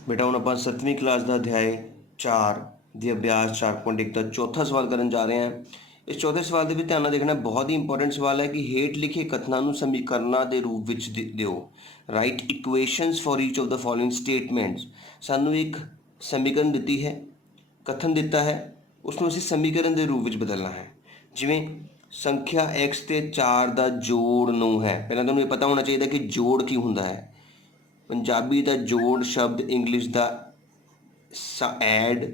बेटा हुण आपां 7वीं क्लास का अध्याय 4 दी अभ्यास 4.1 का चौथा सवाल करन जा रहे हैं। इस चौथे सवाल के ध्यान नाल देखना, बहुत ही इंपॉर्टेंट सवाल है कि हेठ लिखे कथनों नूं समीकरणों के रूप विच दिओ। Right equations for each of the following statements. सानूं एक समीकरण दिती है, कथन दिता है, उसनूं असीं समीकरण के रूप विच बदलना है। जिवें संख्या x ते 4 का जोड़ 9 है। पहलां तुहानूं ये पता होना चाहिए कि जोड़ की हुंदा है। पंजाबी का जोड़ शब्द इंग्लिश का ऐड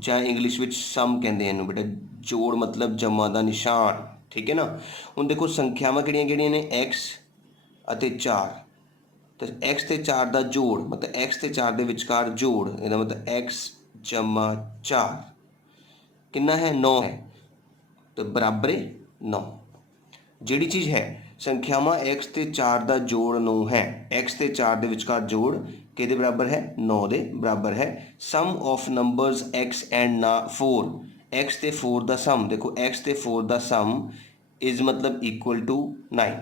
ਜਾਂ इंग्लिश ਵਿੱਚ सम ਕਹਿੰਦੇ हैं बेटा। जोड़ मतलब जमा का निशान, ठीक है ना। ਹੁਣ देखो संख्यावां ਕਿਹੜੀਆਂ-ਕਿਹੜੀਆਂ ਨੇ, x ਅਤੇ 4। तो x ਤੇ 4 ਦਾ जोड़ मतलब x ਤੇ 4 ਦੇ ਵਿਚਕਾਰ जोड़, ਇਹਦਾ मतलब x जमा 4 कितना है, 9 है। तो बराबर 9। ਜਿਹੜੀ चीज़ है संख्यावां x ਤੇ 4 ਦਾ जोड़ 9 है, x ਤੇ 4 ਦੇ ਵਿਚਕਾਰ जोड़ किहदे बराबर है, 9 ਦੇ बराबर है। Sum of numbers x and 4, x ਤੇ 4 ਦਾ सम, देखो x ਤੇ 4 ਦਾ सम इज मतलब इक्वल टू 9।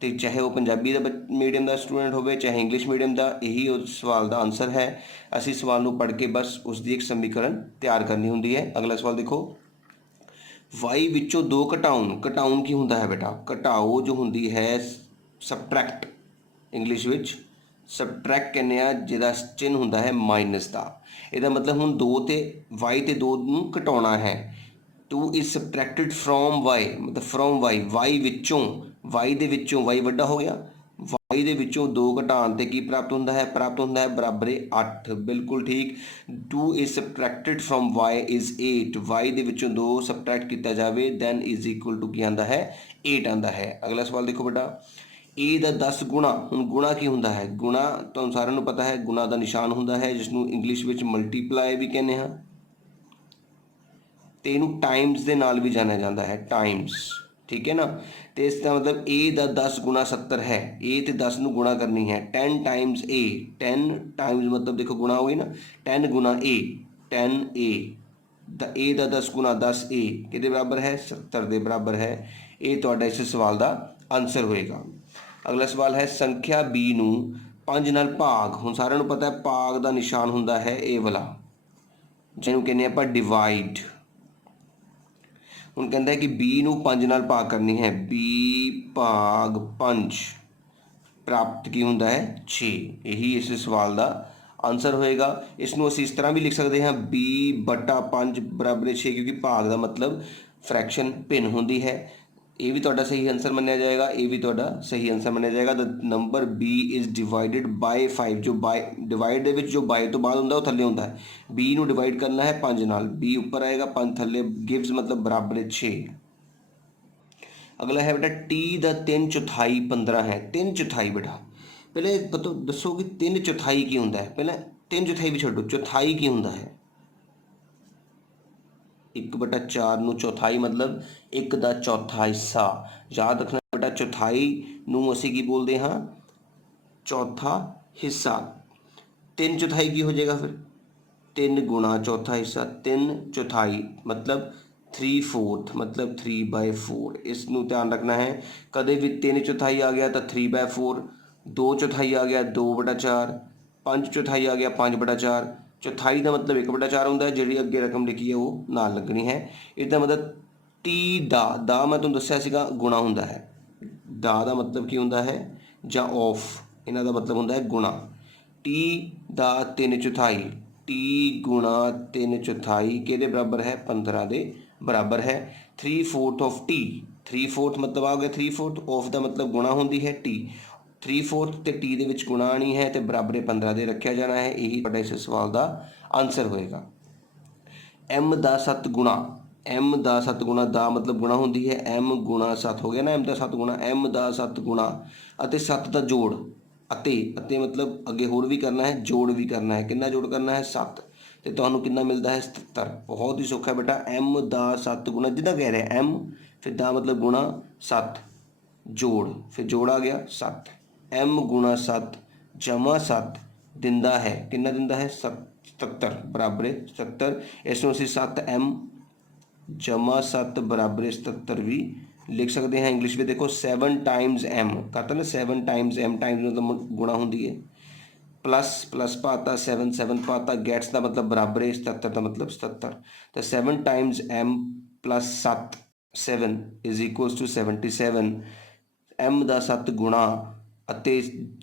तो चाहे वो पंजाबी का मीडियम का स्टूडेंट हो, चाहे इंग्लिश मीडियम का, यही उस सवाल का आंसर है। असी सवाल को पढ़ के बस उसकी एक समीकरण तैयार करनी होंगी है। अगला सवाल देखो, वाई विचों 2 घटाउन। घटाउन की होंदा है बेटा, घटाओ जो होंदी है सबट्रैक्ट, इंग्लिश विच सबट्रैक्ट कहने आ, जिहदा चिन्ह होंदा है माइनस का। ਇਹਦਾ मतलब हुण 2 ते वाई ते 2 नूं घटाउणा है। 2 इज सबट्रैक्टेड फ्रॉम वाई, मतलब फ्रॉम वाई, वाई विचों, वाई दे विचों वाई वड्डा हो गया, वाई दे विचों 2 घटाउण ते की प्राप्त होंदा है, प्राप्त होंदा है बराबर 8। बिल्कुल ठीक। 2 is subtracted from Y is 8, Y दे विचों 2 सबट्रैक्ट किया जाए दैन इज इक्वल टू की आंदा है, 8 आंदा है। अगला सवाल देखो बेटा, ए का 10 गुणा। हुण गुणा की होंदा है, गुणा तुहानूं सारिआं नूं पता है, गुणा का निशान होंदा है जिसनूं इंग्लिश विच मल्टीप्लाई भी कहने हैं, तो इनू टाइम्स के नाल भी जाना जाता है, टाइम्स, ठीक है ना। तो इसका मतलब ए का 10 गुणा 70 है, ए तो 10 नूं गुणा करनी है, 10 टाइम्स ए, 10 टाइम्स मतलब देखो गुणा हो गई ना, 10 गुणा ए, 10 ए, ए का 10 गुणा 10 ए किहदे बराबर है, 70 के बराबर है। ये तुहाडा इस सवाल का आंसर होएगा। अगला सवाल है, संख्या बी नूं 5 नाल भाग। हुण सारिआं नूं पता है भाग का निशान हुंदा है ए वाला, जिहनूं कहने आपां डिवाइड। हुण कहता है कि बी नूं 5 नाल भाग करनी है, बी भाग 5 प्राप्त की होंदा है 6। यही इस सवाल का आंसर होएगा। इसनूं असीं इस तरह भी लिख सकते हैं, बी बटा 5 बराबर 6, क्योंकि भाग का मतलब फ्रैक्शन भिन्न होंदी है। ये भी तुहाडा सही आंसर मन्निया जाएगा, ये भी तुहाडा सही आंसर मन्निया जाएगा। The number B is divided by 5, जो बाय डिवाइड दे विच जो बाय तो बाद होंदा वो थल्ले होंदा है। बी नूं डिवाइड करना है 5 नाल, बी उपर आएगा 5 थल्ले, गिव्स मतलब बराबर 6। अगला है बेटा, टी का 3/4 15 है। 3/4 बेटा पहले पता दसो कि 3/4 की होंदा है। पहले 3/4 भी छड्डो, चौथाई की होंदा है। 1/4 नूं चौथाई मतलब 1 का चौथा हिस्सा। याद रखना बेटा, चौथाई नूं असीं की बोलते हाँ, चौथा हिस्सा। 3/4 की हो जाएगा फिर, 3 गुणा चौथा हिस्सा, 3/4 मतलब 3/4 मतलब 3/4। इसनूं ध्यान रखना है, कदे भी 3/4 आ गया तो 3/4, 2/4 आ गया 2/4, 5/4 आ गया 5/4। चौथाई का मतलब 1/4 होंदा है, जिहड़ी अगे रकम लिखी है वो नाल लगनी है। इसका मतलब टी दा मैं तुहानूं दस्सिआ सीगा गुणा होंदा है, दा दा मतलब की होंदा है जां ऑफ, इन्हां दा मतलब होंदा है गुणा। टी दा 3/4, टी गुणा 3/4 किहदे बराबर है, 15 के बराबर है। 3/4 ऑफ टी, 3/4 मतलब आ गया 3/4, ऑफ का मतलब गुणा होंदी है टी, 3/4 तो टी के विच गुणा आनी है, तो बराबर 15 के रखा जाना है। यही तुहाडा इस सवाल का आंसर होएगा। एम का 7 गुणा, एम का 7 गुणा, दा मतलब गुणा होंदी है, एम गुणा 7 हो गया ना, एम का 7 गुणा, एम का 7 गुणा अते 7 का जोड़, अते मतलब अगे होर भी करना है, जोड़ भी करना है। कितना जोड़ करना है, 7, तो तुहानूं कितना मिलता है, 77। बहुत ही सौखा है बेटा, एम का 7 गुणा, जिदा कह रहे हैं एम फिर दा मतलब गुणा 7 जोड़, फिर जोड़ आ गया 7, एम गुणा 7 जमा 7 दिंदा है, कितना दिंदा है, 77 बराबर 77। इसमें असीं 7 एम जमा 7 बराबर 77 भी लिख सकते हैं। इंग्लिश में देखो 7 टाइम्स एम, कहता ना 7 टाइम्स एम, टाइम्स मतलब गुणा होंदी है, प्लस प्लस पाता 7 7 पाता गैट्स का मतलब बराबर है 77 का मतलब 77 तो 7 times m plus 7 7 is equals to 77 m ਦਾ 7 ਗੁਣਾ ਅਤੇ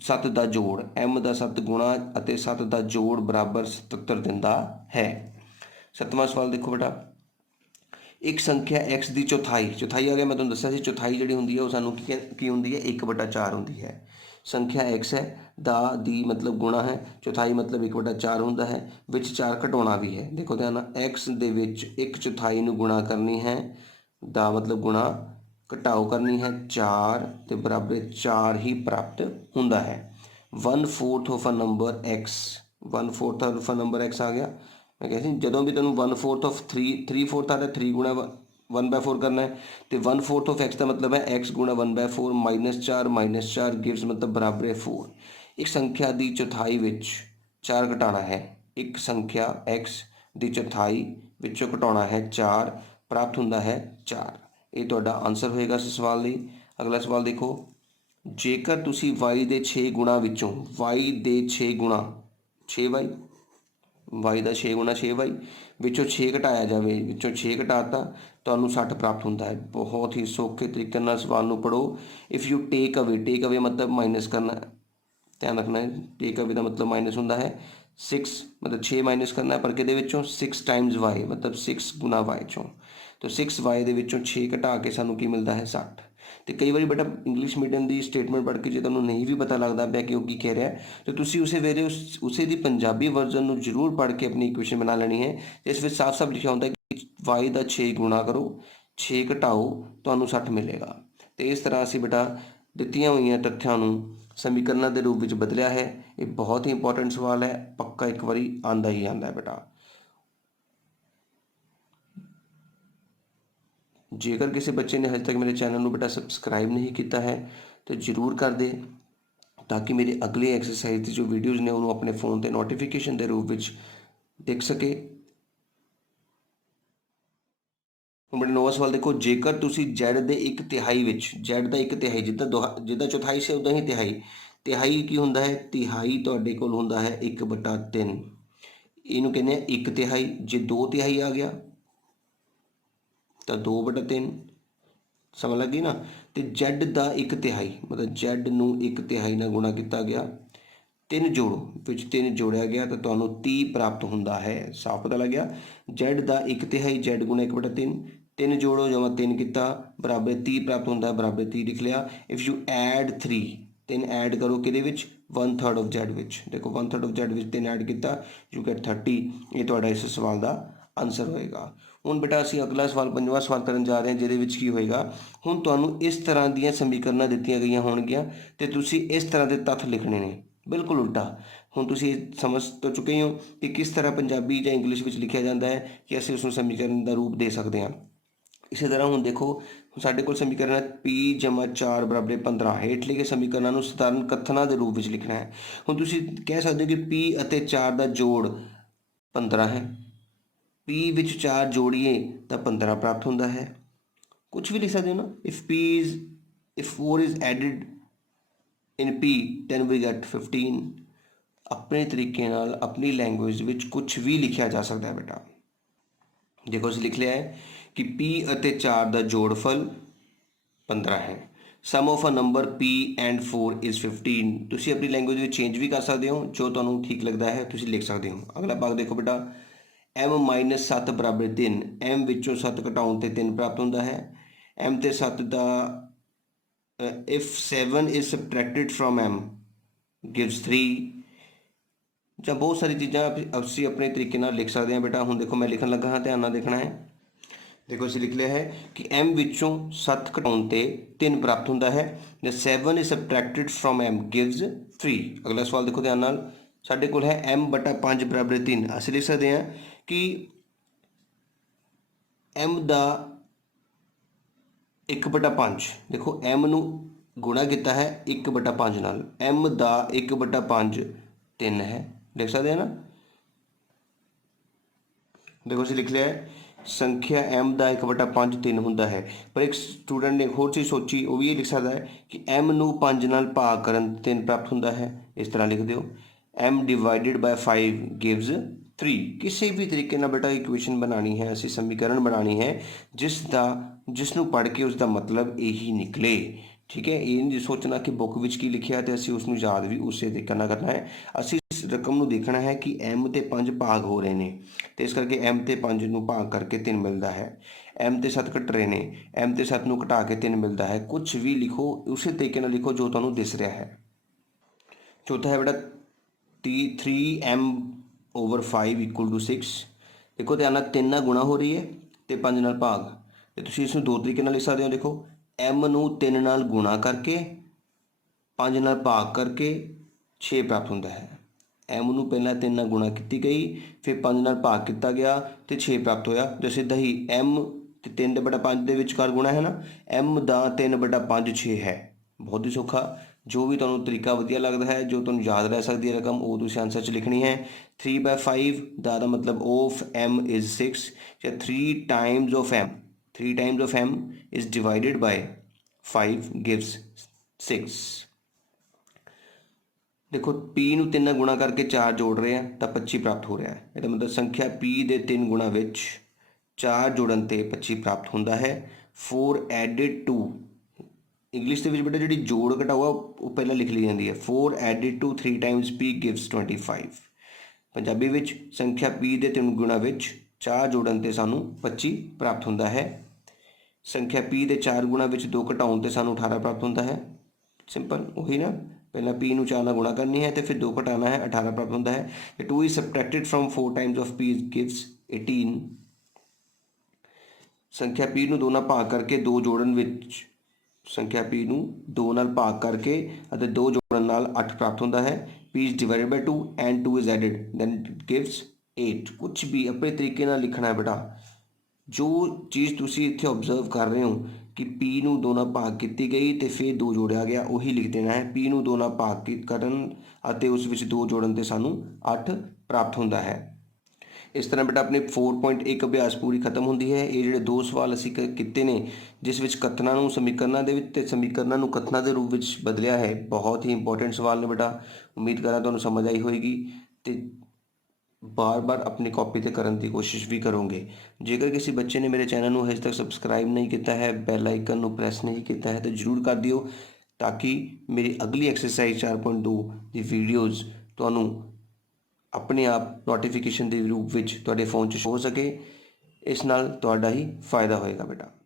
7 ਦਾ ਜੋੜ m ਦਾ 7 ਗੁਣਾ ਅਤੇ 7 ਦਾ ਜੋੜ ਬਰਾबर 77 ਦਿੰਦਾ ਹੈ। 7ਵਾਂ ਸਵਾਲ ਦੇਖੋ ਬੇਟਾ एक संख्या x की चौथाई चौथाई आ गया मैं तुहानूं दस्सिया सी चौथाई जिहड़ी हुंदी है वो सानूं की हुंदी है 1/4 हुंदी है। संख्या x है दा दी मतलब गुणा है चौथाई मतलब 1/4 हुंदा है विच 4 घटाउणा भी है। देखो ध्यान x दे विच 1/4 नूं गुणा करनी है दा मतलब गुणा घटाओ करनी है 4 ते बराबर 4 ही प्राप्त हुंदा है। 1/4 of a number x 1/4 of a number x आ गया। मैं कहती जो भी तेन 1/4 ऑफ 3/4 आ रहा 3 गुणा 1/4 करना है तो 1/4 ऑफ x का मतलब है x गुणा 1/4 -4 गिव्स मतलब बराबर है 4। एक संख्या की चौथाई विच 4 घटाना है एक संख्या x की चौथाई विचों घटाना है 4 प्राप्त होंदा है 4। ये तुहाडा आंसर होएगा इस सवाल लई। अगला सवाल देखो जेकर तुसी y के 6 गुणा विचों y के 6 गुणा 6y वाई का 6 गुणा 6y विचों 6 घटाया जाए विचों 6 घटाता तो 60 प्राप्त होता है। बहुत ही सौखे तरीके नाल सवाल नूं पढ़ो। इफ़ यू टेक अवे मतलब माइनस करना ध्यान रखना है टेक अवे का मतलब माइनस होंदा है 6 मतलब 6 माइनस करना है पर किहदे विचों 6 टाइम्स वाई मतलब 6 गुणा वाई चों तो 6 वाई दे विचों 6 घटा के सानूं की मिलता है 60। तो कई बार बेटा इंग्लिश मीडियम की स्टेटमेंट पढ़ के जो तुहानूं नहीं भी पता लगता पाया कि वो की कह रहा है तो तुसी उसे वेरे उसे दी पंजाबी वर्जन नूं जरूर पढ़ के अपनी इक्वेशन बना लेनी है जिस विच साफ साफ लिखा होंदा है कि वाई का 6 गुणा करो 6 घटाओ तुहानूं 60 मिलेगा। तो इस तरह असीं बेटा दित्तियां होईयां तथ्यां नूं समीकरणों के रूप में बदलिया है। ये बहुत ही इंपॉर्टेंट सवाल है पक्का एक बारी आंदा ही आंदा है बेटा। जेकर किसी बच्चे ने अजे तक मेरे चैनल में बेटा सबसक्राइब नहीं किया है तो जरूर कर दे ताकि मेरी अगली एक्सरसाइज की जो वीडियोज़ ने उन्होंने अपने फोन के नोटिफिकेशन के रूप में देख सके। मेरा नौवां सवाल देखो जेकर तुसी जैड के 1/3 विच जैड का 1/3 जिद्दां चौथाई से उदा ही तिहाई तिहाई की होंदा है तिहाई तुहाडे कोल होंदा है 1/3 इनू कहने 1/3 जे 2/3 आ गया तो 2/3 समझ लगी ना। तो जैड का 1/3 मतलब जैड नूं 1/3 नाल गुणा किया गया 3 जोड़ो विच 3 जोड़िया गया तो तुहानूं 30 प्राप्त होंदा है। साफ पता लग गया जैड का 1/3 जैड गुणा 1/3 3 जोड़ो जमा 3 किया बराबर 30 प्राप्त होंदा है बराबर 30 लिख लिया। इफ़ यू ऐड 3 3 ऐड करो कि 1/3 ऑफ जैड विच देखो 1/3 ऑफ जैड विच 3 ऐड किया यू गेट 30। ये तुहाडा इस सवाल का आंसर होएगा। हुण बेटा असीं अगला सवाल 5वां सवाल करन जा रहे हैं जिहदे विच की होएगा हुण तुहानूं इस तरह दीयां समीकरणां दित्तियां गईयां होणगीਆਂ ते तुसीं इस तरह के तत्थ लिखने ने बिल्कुल उल्टा। हुण तुसीं समझ तो चुके हो कि किस तरह पंजाबी या इंग्लिश में लिखा जाता है कि असीं उसनूं समीकरण का रूप दे सकते हैं। इसी तरह हुण देखो साडे कोल समीकरण है P = 4 = 15 हेठ लिखे समीकरणों को साधारण कथनां के रूप में लिखना है। हुण तुसीं कह सकते हो कि P और 4 का जोड़ 15 है P विच 4 जोड़िए तो 15 प्राप्त होता है। कुछ भी लिख सकते हो ना if 4 is added in P then we get 15। अपने तरीके नाल अपनी लैंग्वेज विच कुछ भी लिखा जा सकता है बेटा। देखो असीं लिख लिया है कि P और 4 का जोड़फल 15 है। Sum of a number P and 4 is 15। तुसीं अपनी लैंग्वेज में चेंज भी कर सकते हो जो तुहानूं ठीक लगता है तुसीं लिख सकते हो। अगला भाग देखो बेटा m - 7 = 3 m विचों 7 घटाउण ते 3 प्राप्त होता है। m ते 7 का if 7 is subtracted from m gives 3 ਜਾਂ बहुत सारी चीज़ां असीं अपने तरीके नाल लिख सकते हैं बेटा। हुण देखो मैं लिखण लगा हाँ ध्यान नाल देखना है। देखो असीं लिख लिया है कि m विचों 7 घटाउण ते 3 प्राप्त होता है the 7 is subtracted from m gives 3। अगला सवाल देखो ध्यान नाल साडे कोल है m/5 = 3 असीं लिख सकते हैं कि m का 1/5 देखो m नूं गुणा किया है 1/5 नाल m का 1/5 3 है लिख सकते हैं ना। देखो असीं लिख लिया है संख्या m का 1/5 3 होंदा है पर एक स्टूडेंट ने एक होर चीज़ सोची वो भी ये लिख सकता है कि m नूं 5 नाल भाग करन 3 प्राप्त होंदा है। इस तरह लिख दिओ m डिवाइडेड बाय 5 गिव्स 3। किसी भी तरीके ਨਾਲ बेटा इक्वेशन बनानी है, ਅਸੀਂ समीकरण बनानी है जिस ਨੂੰ पढ़ के उसका मतलब यही निकले। ठीक है, ये नहीं सोचना कि बुक विच की लिखिया तो ਅਸੀਂ उसनू याद भी उस तरीके ਨਾਲ करना है। ਅਸੀਂ इस रकम ਨੂੰ देखना है कि m ਤੇ 5 भाग हो रहे हैं, तो इस करके m ਤੇ 5 ਨੂੰ भाग करके 3 मिलता है। m ਤੇ 7 घट रहे हैं, m ਤੇ 7 ਨੂੰ घटा के 3 मिलता है। कुछ भी लिखो उस तरीके ਨਾਲ लिखो जो ਤੁਹਾਨੂੰ दिस रहा है। चौथा है बेटा 3m/5 = 6। देखो ध्यान ਨਾਲ 3 ਨਾਲ गुणा हो रही है तो 5 ਨਾਲ भाग, तो तुसीं इसनूं दो तरीके ਨਾਲ लिख सकते हो। देखो m ਨੂੰ 3 ਨਾਲ गुणा करके 5 ਨਾਲ भाग करके 6 प्राप्त होता है। m ਨੂੰ ਪਹਿਲਾਂ 3 ਨਾਲ गुणा की गई, फिर 5 ਨਾਲ भाग किया गया तो 6 प्राप्त होया। जो सीधा ही m ਤੇ 3/5 ਦੇ ਵਿਚਕਾਰ ਗੁਣਾ ਹੈ ਨਾ, m ਦਾ 3/5 6 है। बहुत ही सौखा, जो भी ਤੁਹਾਨੂੰ ਤਰੀਕਾ ਵਧੀਆ ਲੱਗਦਾ ਹੈ, ਜੋ ਤੁਹਾਨੂੰ ਯਾਦ ਰਹਿ ਸਕਦੀ ਹੈ ਰਕਮ, ਉਹ ਤੁਸੀਂ ਆਨਸਰ 'ਚ ਲਿਖਣੀ ਹੈ। 3/5 ਦਾ ਮਤਲਬ of m is 6, ਜਾਂ 3 times of m, 3 times of m is divided by 5 gives 6। देखो p ਨੂੰ 3 ਨਾਲ गुणा करके 4 जोड़ रहे हैं तो 25 प्राप्त हो रहा है। ਇਹਦਾ मतलब संख्या p ਦੇ 3 गुणा ਵਿੱਚ 4 जोड़न ਤੇ 25 प्राप्त ਹੁੰਦਾ है। 4 added to, इंग्लिश ਦੇ ਵਿੱਚ बेटा ਜਿਹੜੀ जोड़ ਘਟਾਓ ਉਹ ਪਹਿਲਾਂ ਲਿਖ ਲਈ ਜਾਂਦੀ ਹੈ। 4 added to 3 times p gives 25। Punjabi ਵਿੱਚ ਸੰਖਿਆ p ਦੇ 3 ਗੁਣਾ ਵਿੱਚ 4 ਜੋੜਨ ਤੇ ਸਾਨੂੰ 25 ਪ੍ਰਾਪਤ ਹੁੰਦਾ ਹੈ। ਸੰਖਿਆ p ਦੇ 4 ਗੁਣਾ ਵਿੱਚ 2 ਘਟਾਉਣ ਤੇ ਸਾਨੂੰ 18 ਪ੍ਰਾप्त ਹੁੰਦਾ है। ਸਿੰਪਲ ਉਹੀ ਨਾ, पहला p ਨੂੰ 4 ਨਾਲ गुणा करनी है तो फिर 2 घटाना है, 18 प्राप्त होता है। 2 is subtracted from 4 times of p gives 18। संख्या p ਨੂੰ 2 ਨਾਲ ਭਾਗ ਕਰਕੇ 2 ਜੋੜਨ ਵਿੱਚ संख्या p ਨੂੰ 2 ਨਾਲ ਭਾਗ ਕਰਕੇ ਅਤੇ 2 ਜੋੜਨ ਨਾਲ 8 प्राप्त ਹੁੰਦਾ है। p is divided by 2 and 2 is added then it gives 8। कुछ भी अपने तरीके ਨਾਲ लिखना है बेटा। जो चीज़ तुसी इत्थे ऑब्जर्व कर रहे हो कि p ਨੂੰ 2 ਨਾਲ ਭਾਗ ਕੀਤੀ ਗਈ ਤੇ ਫਿਰ 2 ਜੋੜਿਆ ਗਿਆ, ਉਹੀ ਲਿਖ ਦੇਣਾ ਹੈ। p ਨੂੰ 2 ਨਾਲ ਭਾਗ ਕਰਨ ਅਤੇ ਉਸ ਵਿੱਚ 2 ਜੋੜਨ ਤੇ ਸਾਨੂੰ 8 ਪ੍ਰਾਪਤ ਹੁੰਦਾ ਹੈ। इस तरह बेटा अपने 4.1 अभ्यास पूरी खत्म होती है। ये ਜਿਹੜੇ 2 ਸਵਾਲ ਅਸੀਂ ਕੀਤੇ ਨੇ ਜਿਸ ਵਿੱਚ ਕਥਨਾਂ ਨੂੰ ਸਮੀਕਰਨਾਂ ਦੇ ਵਿੱਚ ਤੇ ਸਮੀਕਰਨਾਂ ਨੂੰ ਕਥਨਾਂ ਦੇ ਰੂਪ ਵਿੱਚ ਬਦਲਿਆ ਹੈ, ਬਹੁਤ ਹੀ ਇੰਪੋਰਟੈਂਟ ਸਵਾਲ ਨੇ बेटा। उम्मीद करा ਤੁਹਾਨੂੰ समझ आई होएगी ਤੇ बार-बार अपनी कॉपी ਤੇ ਕਰਨ ਦੀ ਕੋਸ਼ਿਸ਼ ਵੀ ਕਰੋਗੇ। ਜੇਕਰ ਕਿਸੇ ਬੱਚੇ ਨੇ ਮੇਰੇ ਚੈਨਲ ਨੂੰ ਹਜੇ ਤੱਕ ਸਬਸਕ੍ਰਾਈਬ ਨਹੀਂ ਕੀਤਾ ਹੈ, ਬੈਲ ਆਈਕਨ ਨੂੰ ਪ੍ਰੈਸ ਨਹੀਂ ਕੀਤਾ ਹੈ ਤਾਂ ਜ਼ਰੂਰ ਕਰ ਦਿਓ, ताकि मेरी अगली एक्सरसाइज 4.2 ਦੀ ਵੀਡੀਓਜ਼ ਤੁਹਾਨੂੰ अपने आप नोटिफिकेशन के रूप में तुहाडे फोन 'ਚ हो सके। इस नाल तुहाडा ही फायदा होएगा बेटा।